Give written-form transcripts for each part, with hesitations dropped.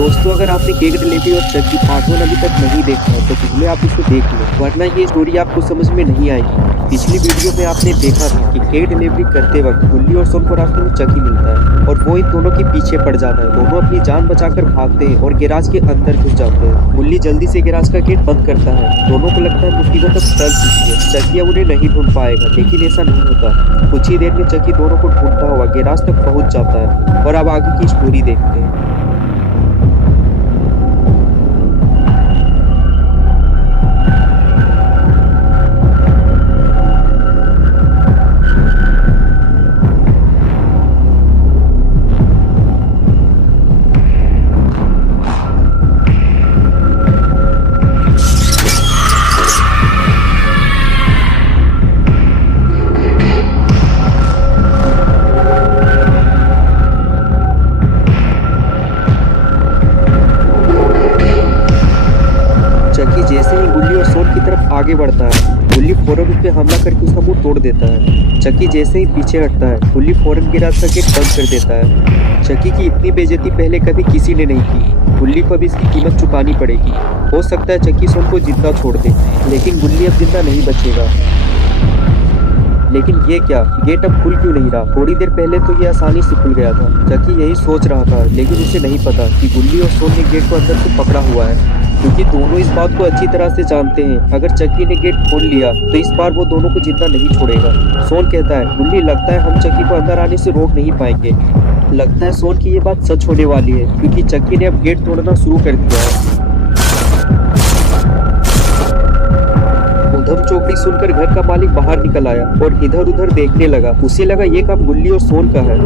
दोस्तों, अगर आपने केक डिलीवरी और चक की पार्ट 1 अभी तक नहीं देखा है तो पहले आप इसे देख लो, वरना ये स्टोरी आपको समझ में नहीं आएगी। पिछली वीडियो में आपने देखा था कि केक डिलीवरी करते वक्त गुल्ली और सोन को रास्ते में चकी मिलता है और वो इन दोनों के पीछे पड़ जाता है। दोनों अपनी जान बचाकर भागते हैं और गैराज के अंदर घुस जाते हैं। गुल्ली जल्दी से गैराज का गेट बंद करता है। दोनों को लगता है मुसीबत अब टल चुकी है, चकी अब उन्हें नहीं ढूंढ पाएगा, लेकिन ऐसा नहीं होता। कुछ ही देर में चकी दोनों को ढूंढता हुआ गैराज तक पहुंच जाता है और अब आगे की स्टोरी देखते हैं। चकी जैसे ही गुल्ली और सोन की तरफ आगे बढ़ता है, गुल्ली फौरन उस पे हमला करके उसका मुंह तोड़ देता है। चकी जैसे ही पीछे हटता है, गुल्ली फौरन गैराज का गेट बंद कर देता है। चकी की इतनी बेइज्जती पहले कभी किसी ने नहीं की। गुल्ली को अब इसकी कीमत चुकानी पड़ेगी। हो सकता है चकी सोन को जिंदा छोड़ दे, लेकिन गुल्ली अब जिंदा नहीं बचेगा। लेकिन ये क्या, गेट अब खुल क्यों नहीं रहा? थोड़ी देर पहले तो ये आसानी से खुल गया था। चकी यही सोच रहा था, लेकिन उसे नहीं पता कि गुल्ली और सोन ने गेट को अंदर से पकड़ा हुआ है, क्योंकि दोनों इस बात को अच्छी तरह से जानते हैं। अगर चकी ने गेट खोल लिया तो इस बार वो दोनों को जिंदा नहीं छोड़ेगा। सोन कहता है, गुल्ली लगता है हम चकी को अंदर आने से रोक नहीं पाएंगे। लगता है सोन की ये बात सच होने वाली है, क्योंकि चकी ने अब गेट तोड़ना शुरू कर दिया है। उधम चौकड़ी सुनकर घर का मालिक बाहर निकल आया और इधर उधर देखने लगा। उसे लगा ये काम गुल्ली और सोन का है,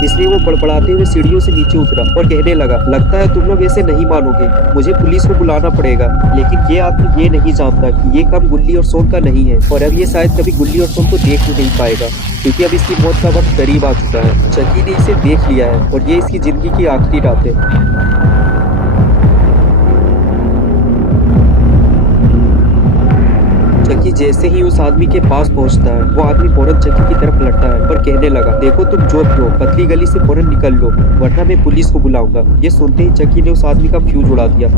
इसलिए वो बड़बड़ाते हुए सीढ़ियों से नीचे उतरा और कहने लगा, लगता है तुम लोग ऐसे नहीं मानोगे, मुझे पुलिस को बुलाना पड़ेगा। लेकिन ये आदमी ये नहीं जानता कि ये काम गुल्ली और सोन का नहीं है, और अब ये शायद कभी गुल्ली और सोन को देख ही नहीं पाएगा, क्योंकि अब इसकी मौत का वक्त करीब आ चुका है। चकी ने इसे देख लिया है और ये इसकी जिंदगी की आखिरी रात है। चकी जैसे ही उस आदमी के पास पहुंचता है, वो आदमी फौरन चकी की तरफ लड़ता है और कहने लगा, देखो तुम जो भी हो, पतली गली से फौरन निकल लो, वरना मैं पुलिस को बुलाऊंगा। ये सुनते ही चकी ने उस आदमी का फ्यूज उड़ा दिया।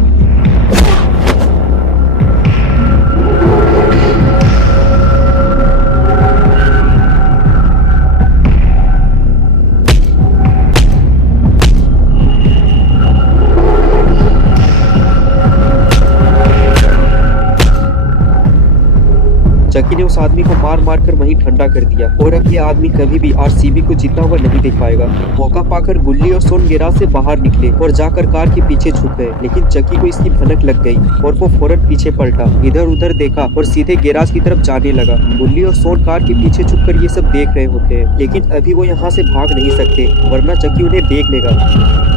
चकी ने उस आदमी को मार मार कर वहीं ठंडा कर दिया, और अब ये आदमी कभी भी आरसीबी को जीता हुआ नहीं देख पाएगा। मौका पाकर गुल्ली और सोन गैराज से बाहर निकले और जाकर कार के पीछे छुप गए, लेकिन चकी को इसकी भनक लग गई और वो फौरन पीछे पलटा, इधर उधर देखा और सीधे गैराज की तरफ जाने लगा। गुल्ली और सोन कार के पीछे छुपकर ये सब देख रहे होते हैं, लेकिन अभी वो यहाँ से भाग नहीं सकते, वरना चकी उन्हें देख लेगा।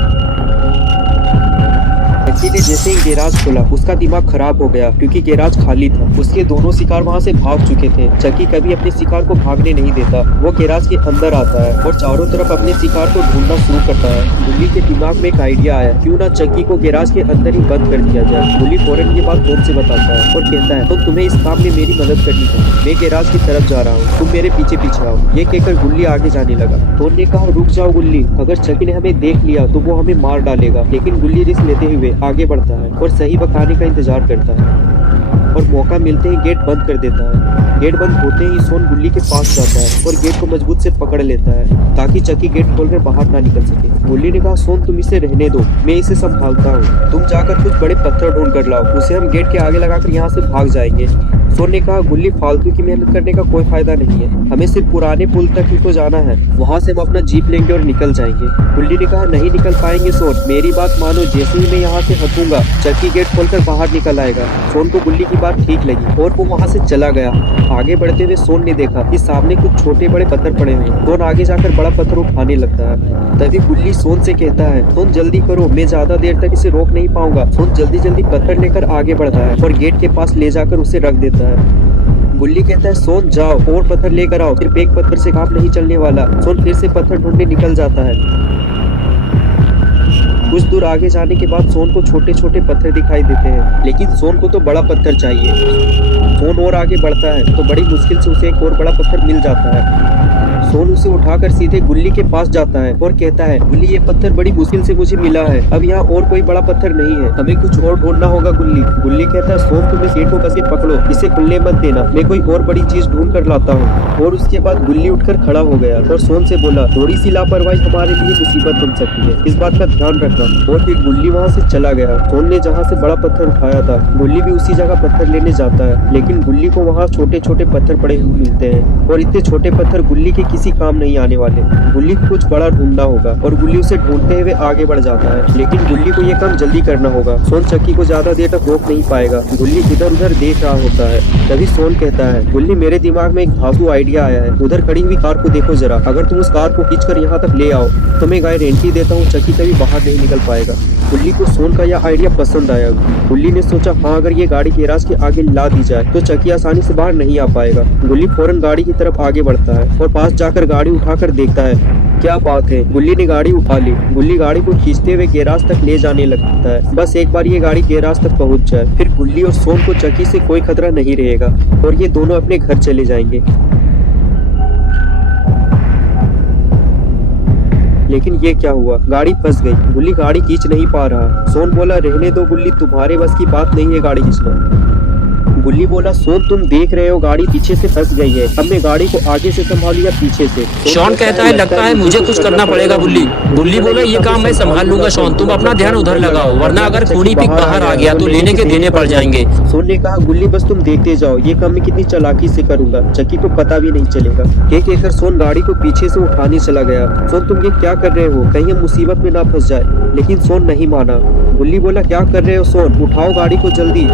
चकी ने जैसे ही गैराज खोला, उसका दिमाग खराब हो गया, क्योंकि गैराज खाली था। उसके दोनों शिकार वहां से भाग चुके थे। चकी कभी अपने शिकार को भागने नहीं देता। वो गैराज के अंदर आता है और चारों तरफ अपने शिकार को ढूंढना शुरू करता है। गुल्ली के दिमाग में एक आइडिया आया, क्यों ना चकी को गैराज के अंदर ही बंद कर दिया जाए। गुल्ली फौरन ये बात सोन से बताता है और कहता है, तो तुम्हें इस काम में मेरी मदद करनी है, मैं गैराज की तरफ जा रहा हूँ, तुम मेरे पीछे पीछे आओ। ये कहकर गुल्ली आगे जाने लगा। सोन ने कहा, रुक जाओ गुल्ली, अगर चकी ने हमें देख लिया तो वो हमें मार डालेगा। लेकिन गुल्ली रिस्क लेते हुए आगे बढ़ता है और सही वक्त आने का इंतजार करता है, और मौका मिलते ही गेट बंद कर देता है। गेट बंद होते ही सोन गुल्ली के पास जाता है और गेट को मजबूत से पकड़ लेता है, ताकि चकी गेट खोलकर बाहर ना निकल सके। गुल्ली ने कहा, सोन तुम इसे रहने दो, मैं इसे संभालता हूँ, तुम जाकर कुछ बड़े पत्थर ढूंढ कर लाओ, उसे हम गेट के आगे लगाकर यहाँ से भाग जाएंगे। सोन ने कहा, गुल्ली फालतू की मेहनत करने का कोई फायदा नहीं है, हमें सिर्फ पुराने पुल तक ही तो जाना है, वहाँ से हम अपना जीप लेंगे और निकल जाएंगे। गुल्ली ने कहा, नहीं निकल पाएंगे सोन, मेरी बात मानो, जैसे ही मैं यहाँ से हटूंगा चकी गेट खोलकर बाहर निकल आएगा। सोन को गुल्ली की बात ठीक लगी और वो वहाँ से चला गया। आगे बढ़ते हुए सोन ने देखा कि सामने कुछ छोटे बड़े पत्थर पड़े हुए। सोन आगे जाकर बड़ा पत्थर उठाने लगता है। तभी गुल्ली सोन से कहता है, सोन जल्दी करो, मैं ज्यादा देर तक इसे रोक नहीं पाऊंगा। सोन जल्दी जल्दी पत्थर लेकर आगे बढ़ता है और गेट के पास ले जाकर उसे रख देता है। गुल्ली कहता है, सोन जाओ और पत्थर लेकर आओ, सिर्फ एक पत्थर से काम नहीं चलने वाला। सोन फिर से पत्थर ढूंढने निकल जाता है। कुछ दूर आगे जाने के बाद सोन को छोटे छोटे पत्थर दिखाई देते हैं, लेकिन सोन को तो बड़ा पत्थर चाहिए। सोन और आगे बढ़ता है तो बड़ी मुश्किल से उसे एक और बड़ा पत्थर मिल जाता है। सोन उसे उठाकर सीधे गुल्ली के पास जाता है और कहता है, गुल्ली ये पत्थर बड़ी मुश्किल से मुझे मिला है, अब यहाँ और कोई बड़ा पत्थर नहीं है, हमें कुछ और ढूंढना होगा गुल्ली। गुल्ली कहता है, सोन तुम इस गेट को कस के पकड़ो, इसे खुलने मत देना, मैं कोई और बड़ी चीज ढूंढ कर लाता हूँ। और उसके बाद गुल्ली उठकर खड़ा हो गया और सोन से बोला, थोड़ी सी लापरवाही हमारे लिए मुसीबत बन सकती है, इस बात का ध्यान रखना। और फिर गुल्ली वहाँ से चला गया। सोन ने जहाँ से बड़ा पत्थर उठाया था, गुल्ली भी उसी जगह पत्थर लेने जाता है, लेकिन गुल्ली को वहाँ छोटे छोटे पत्थर पड़े हुए मिलते हैं और इतने छोटे पत्थर गुल्ली के किसी काम नहीं आने वाले। गुल्ली को कुछ बड़ा ढूंढना होगा और गुल्ली उसे ढूंढते हुए आगे बढ़ जाता है, लेकिन गुल्ली को ये काम जल्दी करना होगा। सोन चक्की को ज्यादा देर तक रोक नहीं पाएगा। गुल्ली इधर उधर देख रहा होता है। तभी सोन कहता है, गुल्ली मेरे दिमाग में एक धांसू आइडिया आया है, उधर खड़ी हुई कार को देखो जरा, अगर तुम उस कार को खींचकर यहाँ तक ले आओ तो मैं गारंटी देता हूँ चक्की कभी बाहर नहीं निकल पाएगा। गुल्ली को सोन का यह आइडिया पसंद आया। गुल्ली ने सोचा, हाँ अगर ये गाड़ी गैराज के आगे ला दी जाए तो चक्की आसानी से बाहर नहीं आ पाएगा। गुल्ली फौरन गाड़ी की तरफ आगे बढ़ता है और पास जाकर गाड़ी उठाकर देखता है। क्या बात है, गुल्ली ने गाड़ी उठा ली। गुल्ली गाड़ी को खींचते हुए गैराज तक ले जाने लगता है। बस एक बार ये गाड़ी गैराज तक पहुंच जाए, फिर गुल्ली और सोन को चक्की से कोई खतरा नहीं रहेगा और ये दोनों अपने घर चले जाएंगे। लेकिन ये क्या हुआ, गाड़ी फंस गई। गुल्ली गाड़ी खींच नहीं पा रहा। सोन बोला, रहने दो गुल्ली, तुम्हारे बस की बात नहीं है गाड़ी खींचना। गुल्ली बोला, सोन तुम देख रहे हो गाड़ी पीछे से फंस गई है, अब मैं गाड़ी को आगे से संभालू या पीछे से। शॉन कहता है, लगता है मुझे कुछ करना पड़ेगा गुल्ली। गुल्ली बोला, ये काम मैं संभाल लूंगा शॉन, तुम अपना ध्यान उधर लगाओ, वरना अगर खूनी पिक बाहर आ गया तो लेने के देने पड़ जाएंगे। सोन ने कहा, गुल्ली बस तुम देखते जाओ, ये काम मैं कितनी चालाकी से करूंगा, चक्की को पता भी नहीं चलेगा। ये कहकर सोन गाड़ी को पीछे से उठाने चला गया। सोन तुम ये क्या कर रहे हो, कहीं हम मुसीबत में ना फंस जाए। लेकिन सोन नहीं माना। गुल्ली बोला, क्या कर रहे हो सोन, उठाओ गाड़ी को जल्दी।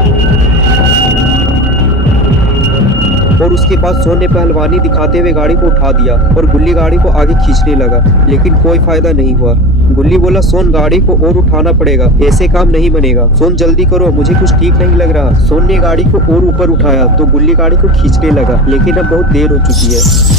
और उसके बाद सोन ने पहलवानी दिखाते हुए गाड़ी को उठा दिया और गुल्ली गाड़ी को आगे खींचने लगा, लेकिन कोई फायदा नहीं हुआ। गुल्ली बोला, सोन गाड़ी को और उठाना पड़ेगा, ऐसे काम नहीं बनेगा, सोन जल्दी करो, मुझे कुछ ठीक नहीं लग रहा। सोन ने गाड़ी को और ऊपर उठाया तो गुल्ली गाड़ी को खींचने लगा, लेकिन अब बहुत देर हो चुकी है।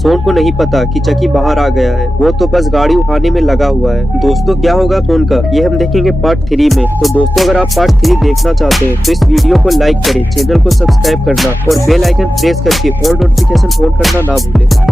सोन को नहीं पता कि चक्की बाहर आ गया है, वो तो बस गाड़ी उठाने में लगा हुआ है। दोस्तों क्या होगा सोन का, ये हम देखेंगे पार्ट 3 में। तो दोस्तों अगर आप पार्ट 3 देखना चाहते हैं तो इस वीडियो को लाइक करें, चैनल को सब्सक्राइब करना और बेल आइकन प्रेस करके ऑल नोटिफिकेशन ऑन करना ना भूलें।